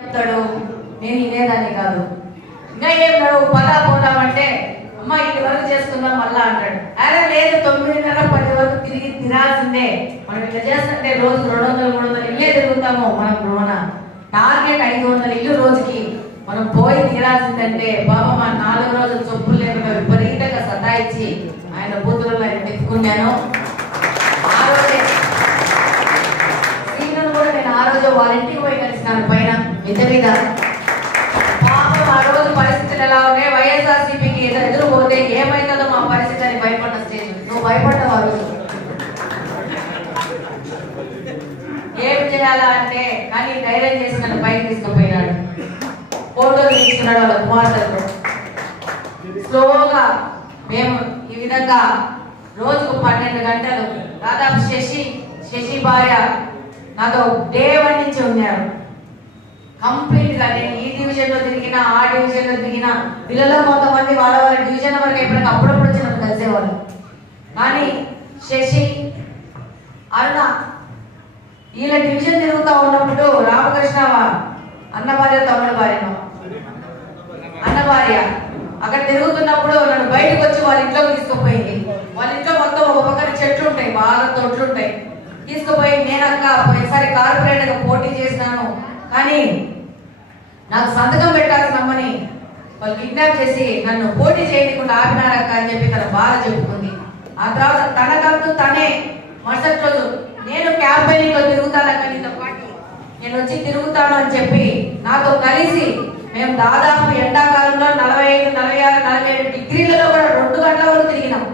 చెప్తాడు, నేను ఇదేదాన్ని కాదు. ఇంకా ఏం నడువు పదా పోదామంటే అమ్మ ఇది వరకు చేసుకుందాం మళ్ళా అంటాడు. అరే లేదు 9:30 10 వరకు తిరిగి తినాల్సిందే. మనం ఇట్లా చేస్తుంటే రోజు 200-300 ఇల్లే తిరుగుతాము. మన టార్గెట్ 500 ఇల్లు రోజుకి మనం పోయి తీరాల్సిందంటే బాబా మా 4 రోజులు చొప్పులు లేకుండా విపరీతంగా సతాయించి ఆయన బూతులలో ఆయన పెట్టుకున్నాను. ఆ రోజే సీనును కూడా నేను ఆ రోజు వాళ్ళ ఇంటికి పోయి కలిసినాను పైన మిద్ద మీద. పాపం ఆ రోజు పరిస్థితులు ఎలా ఉన్నాయి, వైఎస్ఆర్సీపీకి ఎదురు పోతే ఏమైతుందో మా పరిస్థితి అని భయపడ్డ స్టేజ్. నువ్వు భయపడ్డావు ఆ రోజు. ఏం చేయాలా అంటే కానీ ధైర్యం చేసి నన్ను పైకి తీసుకుపోయినాడు. ఫోటోలు తీసుకున్నాడు వాళ్ళ కుమార్తెతో. స్లోగా మేము ఈ విధంగా రోజుకు 12 గంటలు దాదాపు శశి భార్య నాతో డే 1 నుంచి ఉన్నారు. కంప్లీట్ గా నేను ఈ డివిజన్ లో తిరిగినా ఆ డివిజన్ లో తిరిగినా పిల్లలు కొంతమంది వాళ్ళ డివిజన్ వరకు అయిపోయినాక అప్పుడప్పుడు వచ్చినప్పుడు కలిసేవాళ్ళు. కానీ శశి అరుణ వీళ్ళ డివిజన్ తిరుగుతూ ఉన్నప్పుడు రామకృష్ణ అన్న భార్య తమ్ముడు భార్యను అన్న భార్య అక్కడ తిరుగుతున్నప్పుడు నన్ను బయటకు వచ్చి వాళ్ళ ఇంట్లోకి తీసుకుపోయింది. వాళ్ళ ఇంట్లో మొత్తం ఒక పక్కన చెట్లు ఉంటాయి, బాగా తోటలు ఉంటాయి. తీసుకుపోయి నేనక్క పోయినసారి కార్పొరేటర్ గా పోటీ చేసినాను కానీ నాకు సంతకం పెట్టాల్సిన అమ్మని వాళ్ళు కిడ్నాప్ చేసి నన్ను పోటీ చేయకుండా ఆపినారక్క అని చెప్పి తన బాధ చెప్పుకుంది. ఆ తర్వాత తనకంటూ తనే మరుసటి రోజు నేను క్యాంపెయినింగ్ లో తిరుగుతానక్క నీతో పాటు నేను వచ్చి తిరుగుతాను అని చెప్పి నాతో కలిసి మేము దాదాపు ఎండాకాలంలో 45, 46, 47 డిగ్రీలలో కూడా 2 గంటల వరకు తిరిగినాం.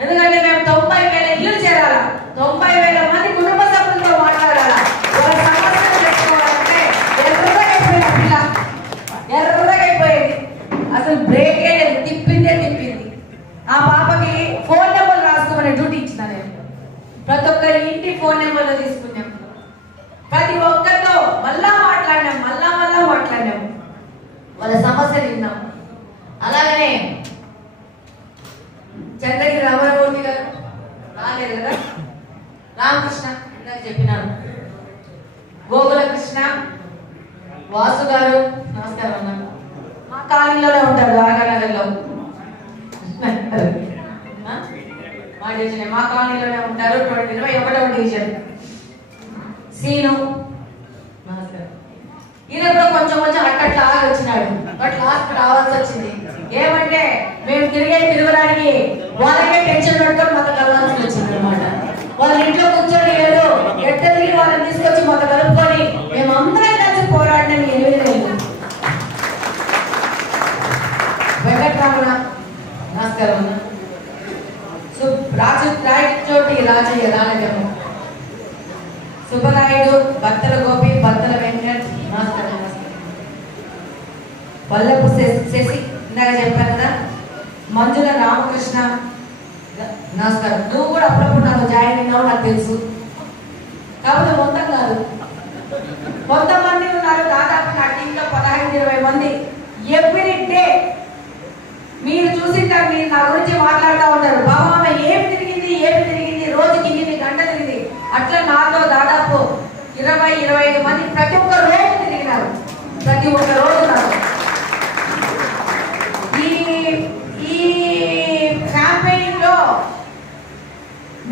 ఎందుకంటే మేము 90,000 ఇల్లు చేరాల, 90,000 మంది కుటుంబ సభ్యులతో మాట్లాడాలా, వాళ్ళ సమస్యలు తెచ్చుకోవాలంటే ఎర్రగైపోయిన పిల్ల ఎర్రగైపోయేది. అసలు బ్రేక్ లేదు, తిప్పింది. ఆ పాపకి ఫోన్ నెంబర్ రాసుకోమని డ్యూటీ ఇచ్చిన నేను. ప్రతి ఒక్కరి ఇంటి ఫోన్ నెంబర్లు తీసుకున్నాం. ప్రతి ఒక్కరితో మళ్ళా మాట్లాడినాం. వాళ్ళ సమస్యలు విన్నాం. అలాగనే చంద్రగిరి రమణమూర్తి గారు రాలేదు కదా, రామకృష్ణ ఇందాక చెప్పినాను, గోగుల కృష్ణ, వాసు గారు నమస్కారం అన్నారు. మా కాలనీలోనే ఉంటారు, రాఘనగర్లో మా డివిజన్ మా కాలనీలోనే ఉంటారు. 21వ డివిజన్. సీను నమస్కారం. ఈయన కూడా కొంచెం అట్లా వచ్చినాడు, బట్ లాస్ట్ రావాల్సి వచ్చింది. ఏమంటే మేము తిరగడానికి వాళ్ళకే టెన్షన్ పెట్టుకొని మాకు కలవాల్సి వచ్చింది అనమాట. వాళ్ళ ఇంట్లో కూర్చొని ఏదో ఎట్ట తిరిగి వాళ్ళని తీసుకొచ్చి మాకు కలుపుకొని మేము అందరం కలిసి పోరాడిన వెంకటరామణ నమస్కారం. రాజచోటి రాజయ్య రాజగము, సుబ్బరాయుడు, బత్తల గోపి, బత్తల వెంకట్ నమస్కారం. వల్లపు శశి ఇందాక చెప్పాను కదా, మంజుల రామకృష్ణ నమస్కారం. నువ్వు కూడా అప్పుడప్పుడు నాకు జాయిన్ అయినావు నాకు తెలుసు, కాకపోతే మొత్తం కాదు, కొంతమంది ఉన్నారు. దాదాపు నా టీంలో 15-20 మంది ఎవ్రీ డే మీరు చూసింటారు, మీరు నా గురించి మాట్లాడుతూ ఉంటారు. బాబా ఏమి తిరిగింది రోజుకి ఇన్ని గంటలు తిరిగింది. అట్లా నాతో దాదాపు 20-25 మంది ప్రతి ఒక్క రోజు తిరిగినారు. ప్రతి ఒక్క రోజు నాకు ఈ క్యాంపెయినింగ్ లో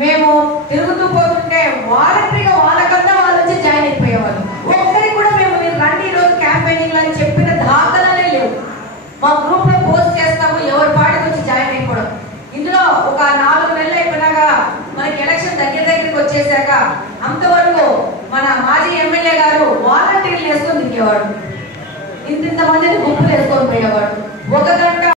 మేము తిరుగుతూ పోతుంటే వాలంటరీగా వాళ్ళకంతా వాళ్ళు వచ్చి జాయిన్ అయిపోయేవాళ్ళు. ఒక్కరికి కూడా మేము మీరు రండి ఈరోజు క్యాంపెయినింగ్ అని చెప్పిన దాఖలాలే లేవు. మా గ్రూప్ లో పోస్ట్ చేస్తాము, ఎవరి పాటికి వచ్చి జాయిన్ అయిపోవడం. ఇందులో ఒక 4 నెలలు అయిపోయినాక మనకి ఎలక్షన్ దగ్గరికి వచ్చేసాక అంతవరకు మన మాజీ ఎమ్మెల్యే గారు వాలంటీర్లు వేసుకొని తిరిగేవాడు. ఇంతమందిని గుంపులు వేసుకొని పోయేవాడు. 1 గంట